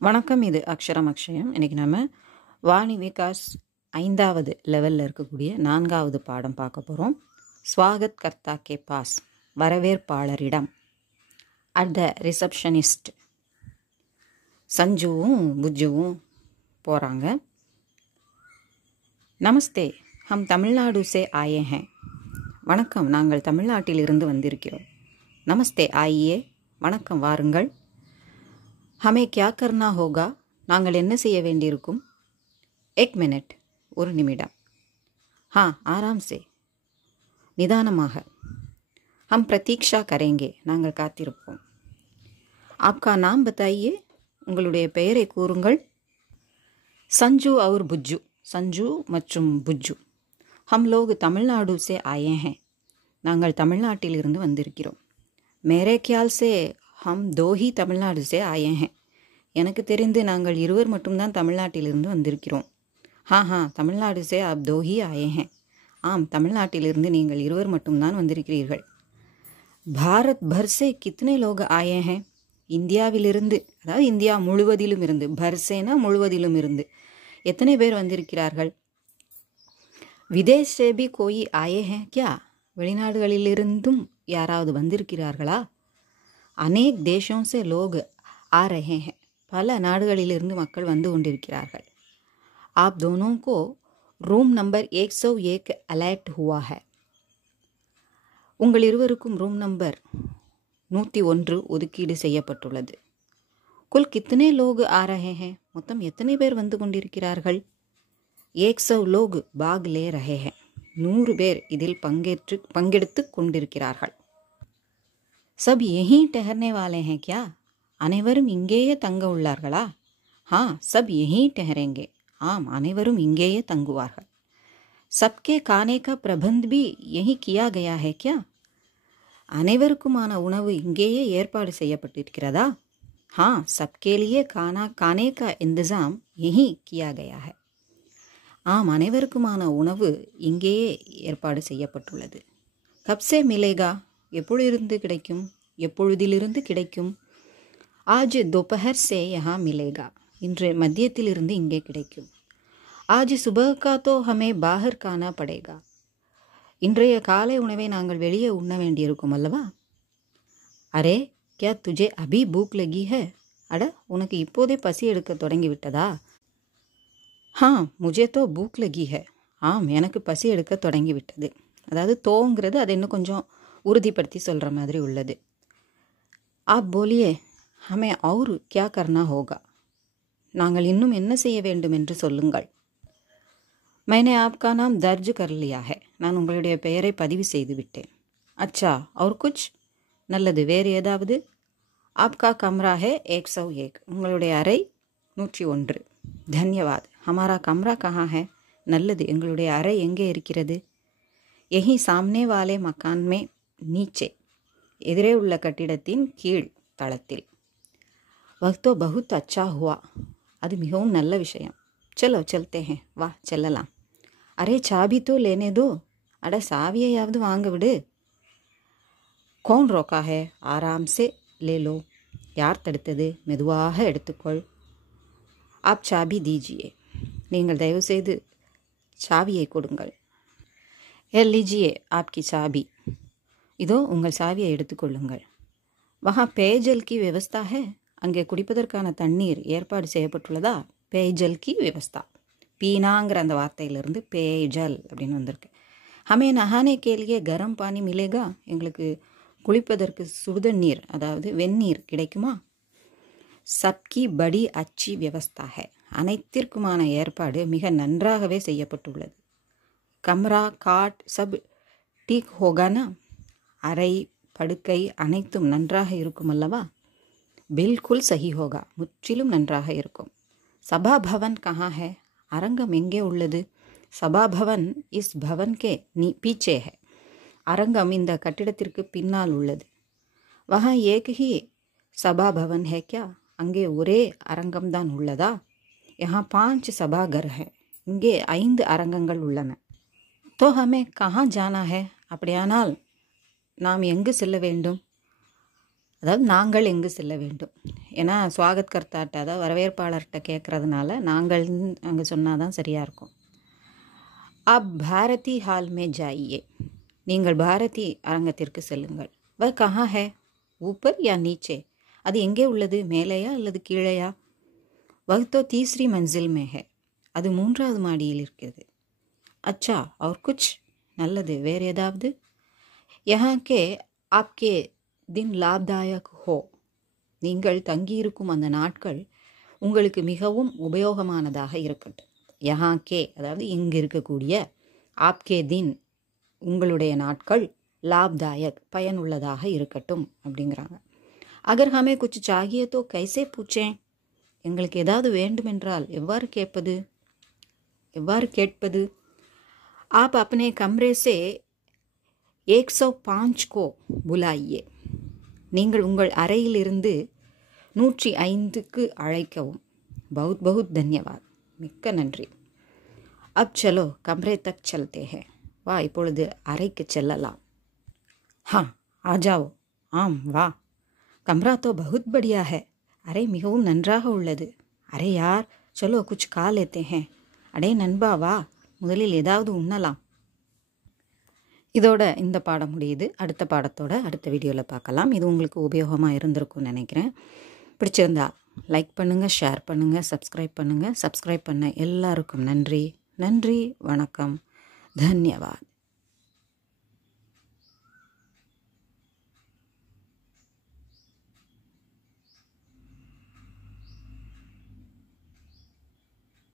வணக்கம். இது அக்ஷரம் அக்ஷயம். இன்றைக்கி நம்ம வாணி விகாஸ் 5வது லெவலில் இருக்கக்கூடிய 4வது பாடம் பார்க்க போகிறோம். ஸ்வாகத் கர்த்தா கே பாஸ், வரவேற்பாளரிடம். At the receptionist. சஞ்சுவும் புஜ்ஜுவும் போகிறாங்க. நமஸ்தே, ஹம் தமிழ்நாடு சே ஆயே ஹேன். வணக்கம், நாங்கள் தமிழ்நாட்டிலிருந்து வந்திருக்கிறோம். நமஸ்தே ஆயியே, வணக்கம் வாருங்கள். ஹமே கியா கர்னா ஹோகா, நாங்கள் என்ன செய்ய வேண்டியிருக்கும்? எக் மினிட், ஒரு நிமிடம். ஹா, ஆராம் சே, நிதானமாக. ஹம் பிரதீக்ஷா கரேங்கே, நாங்கள் காத்திருப்போம். ஆப்கா நாம் பத்தாயியே, உங்களுடைய பெயரை கூறுங்கள். சஞ்சு और புஜ்ஜு, சஞ்சு மற்றும் புஜ்ஜு. ஹம் லோக் தமிழ்நாடு சே ஆயே ஹேன், நாங்கள் தமிழ்நாட்டிலிருந்து வந்திருக்கிறோம். மேரே கியால் சே ஹம் தோஹி தமிழ்நாடு சே ஆயே ஹேன், எனக்கு தெரிந்து நாங்கள் இருவர் மட்டும்தான் தமிழ்நாட்டிலிருந்து வந்திருக்கிறோம். ஹா, தமிழ்நாடு சே ஆப் தோஹி ஆயே ஹேன், ஆம், தமிழ்நாட்டிலிருந்து நீங்கள் இருவர் மட்டும்தான் வந்திருக்கிறீர்கள். பாரத் பர் சே கித்னே லோக் ஆயே ஹேன், இந்தியாவிலிருந்து, அதாவது இந்தியா முழுவதிலும் இருந்து, பர்சேனா முழுவதிலும் இருந்து எத்தனை பேர் வந்திருக்கிறார்கள்? விதேஷ் சே பி கோயி ஆயே ஹேன் கியா, வெளிநாடுகளிலிருந்தும் யாராவது வந்திருக்கிறார்களா? அநேக் தேசோं से लोग आ रहे हैं, பல நாடுகளிலிருந்து மக்கள் வந்து கொண்டிருக்கிறார்கள். आप दोनों को रूम नंबर 101 अलर्ट हुआ है, உங்கள் இருவருக்கும் ரூம் நம்பர் 101 ஒதுக்கீடு செய்யப்பட்டுள்ளது. குல் கித்தனை லோக் ஆ ரஹே ஹேன், மொத்தம் எத்தனை பேர் வந்து கொண்டிருக்கிறார்கள்? 100 லோக் பாக் லே ரஹே ஹேன், 100 பேர் இதில் பங்கெடுத்து கொண்டிருக்கிறார்கள். சப் யஹீ டஹர்னே வாலே ஹேன் கியா, அனைவரும் இங்கேயே தங்க உள்ளார்களா? ஹா, சப் யஹீ டஹரேங்கே, ஆம், அனைவரும் இங்கேயே தங்குவார்கள். சப்கே கானே கா பிரபந்த் பி யஹீ கியா கயா ஹே கியா, அனைவருக்குமான உணவு இங்கேயே ஏற்பாடு செய்யப்பட்டிருக்கிறதா? ஹா, சப்கே லியே கானே கா இந்தஜாம் யஹீ கியா கயா ஹே, ஆம், அனைவருக்குமான உணவு இங்கேயே ஏற்பாடு செய்யப்பட்டுள்ளது. கப்சே மிலேகா, எப்பொழுதிலிருந்து கிடைக்கும்? எப்பொழுதிலிருந்து கிடைக்கும்? ஆஜ் दोपहर से यहाँ मिलेगा, இன்று மதியத்திலிருந்து இங்கே கிடைக்கும். ஆஜ் சுபஹ் கா தோ ஹமே பாஹர் கானா படேகா, இன்றைய காலை உணவை நாங்கள் வெளியே உண்ண வேண்டியிருக்கும் அல்லவா? அரே கியா துஜே அபி பூக் லகி ஹை, அட, உனக்கு இப்போதே பசி எடுக்க தொடங்கிவிட்டதா? ஹா, முஜே தோ பூக் லகி ஹை, ஆம், எனக்கு பசி எடுக்க தொடங்கிவிட்டது. அதாவது தோங்கிறது அது இன்னும் கொஞ்சம் உறுதிப்படுத்தி சொல்கிற மாதிரி உள்ளது. ஆப் போலியே ஹமே और क्या करना होगा, நாங்கள் இன்னும் என்ன செய்ய வேண்டும் என்று சொல்லுங்கள். मैंने आपका नाम दर्ज कर लिया है, நான் உங்களுடைய பெயரை பதிவு செய்து விட்டேன். அச்சா, और कुछ, நல்லது, வேறு ஏதாவது? आपका कमरा है 101, உங்களுடைய அறை 101. धन्यवाद, हमारा कमरा कहाँ है, நல்லது, எங்களுடைய அறை எங்கே இருக்கிறது? यही सामने वाले मकान में नीचे, எதிரே உள்ள கட்டிடத்தின் கீழ் தளத்தில். வக்தோ பகுத் அச்சா ஹுவா, அது மிகவும் நல்ல விஷயம். சலோ சல்தே ஹே, வா செல்லலாம். அரே சாபி தோ லேனே தோ, அட, சாவியையாவது வாங்க விடு. கௌன் ரோக்கா ஹே, ஆராம் சே லே லோ, யார் தடுத்தது? மெதுவாக எடுத்துக்கொள். ஆப் சாபி தீஜியே, நீங்கள் தயவுசெய்து சாவியை கொடுங்கள். எல் லிஜியே ஆப்கி சாபி, இதோ உங்கள் சாவியை எடுத்துக்கொள்ளுங்கள். வஹா பேஜல் கி விவஸ்தா ஹே, அங்கே குடிப்பதற்கான தண்ணீர் ஏற்பாடு செய்யப்பட்டுள்ளதா? பேஜல் கி விவஸ்தா, பீனாங்கிற அந்த வார்த்தையிலிருந்து பேஜல் அப்படின்னு வந்திருக்கு. ஹமே நஹானே கேலியே கரம் பானி மிலேகா, எங்களுக்கு குளிப்பதற்கு சுடுதண்ணீர், அதாவது வெந்நீர் கிடைக்குமா? சப்கி படி அச்சி விவஸ்தா ஹே, அனைத்திற்குமான ஏற்பாடு மிக நன்றாகவே செய்யப்பட்டுள்ளது. கம்ரா காட் சப் டீக் ஹோகானா, அறை படுக்கை அனைத்தும் நன்றாக இருக்கும் அல்லவா? பில்குல் சஹி ஹோகா, முற்றிலும் நன்றாக இருக்கும். சபா பவன் கஹா ஹே, அரங்கம் எங்கே உள்ளது? சபா பவன் இஸ் பவன் கே பீச்சே ஹே, அரங்கம் இந்த கட்டிடத்திற்கு பின்னால் உள்ளது. வஹா ஏக் ஹி சபா பவன் ஹே கியா, அங்கே ஒரே அரங்கம்தான் உள்ளதா? யஹா 5 சபாகர் ஹே, இங்கே 5 அரங்கங்கள் உள்ளன. தோ ஹமே கஹா ஜானா ஹே, அப்படியானால் நாம் எங்கு செல்ல வேண்டும்? அதாவது நாங்கள் எங்கு செல்ல வேண்டும். ஏன்னா ஸ்வாகத் கர்த்தாட்ட, அதாவது வரவேற்பாளர்கிட்ட கேட்குறதுனால நாங்கள் அங்கே சொன்னால் தான் சரியாக இருக்கும். அப் பாரதி ஹால் மே ஜாயியே, நீங்கள் பாரதி அரங்கத்திற்கு செல்லுங்கள். வ கஹா ஹே, ஊப்பர் யா நீச்சே, அது எங்கே உள்ளது, மேலேயா அல்லது கீழேயா? வஹ் தீஸ்ரி மன்சில் மே ஹே, அது 3வது மாடியில் இருக்கிறது. அச்சா அவர் குச், நல்லது, வேறு ஏதாவது? யஹா கே ஆப்கே தின் லாப்தாயக் ஹோ, நீங்கள் தங்கியிருக்கும் அந்த நாட்கள் உங்களுக்கு மிகவும் உபயோகமானதாக இருக்கட்டும். யஹா கே அதாவது இங்கு இருக்கக்கூடிய, ஆப்கே தின் உங்களுடைய நாட்கள், லாப்தாயக் பயனுள்ளதாக இருக்கட்டும் அப்படிங்கிறாங்க. அகர் ஹமே குச் சாகியே தோ கைசே பூச்சேன், எங்களுக்கு ஏதாவது வேண்டுமென்றால் எவ்வாறு கேட்பது? आप अपने कमरे से 105 को बुलाइए, நீங்கள் உங்கள் அறையிலிருந்து 105க்கு அழைக்கவும். बहुत बहुत धन्यवाद, மிக்க நன்றி. அப் சலோ கம்ரே தக் சல்தே ஹே, வா இப்பொழுது அறைக்கு செல்லலாம். ஹா ஆ ஜாவோ, ஆம் வா. கம்ரா தோ பகுத் படியா ஹே, அறை மிகவும் நன்றாக உள்ளது. அரே யார், சலோ குச் கா லேத்தே ஹே, அடே நண்பா வா, முதலில் ஏதாவது உண்ணலாம். இதோட இந்த பாடம் முடியுது. அடுத்த பாடத்தோட அடுத்த வீடியோவில் பார்க்கலாம். இது உங்களுக்கு உபயோகமாக இருந்திருக்கும்னு நினைக்கிறேன். பிடிச்சிருந்தா லைக் பண்ணுங்கள், ஷேர் பண்ணுங்கள், சப்ஸ்கிரைப் பண்ணுங்கள். சப்ஸ்கிரைப் பண்ண எல்லாருக்கும் நன்றி. நன்றி, வணக்கம், தன்யவாத்.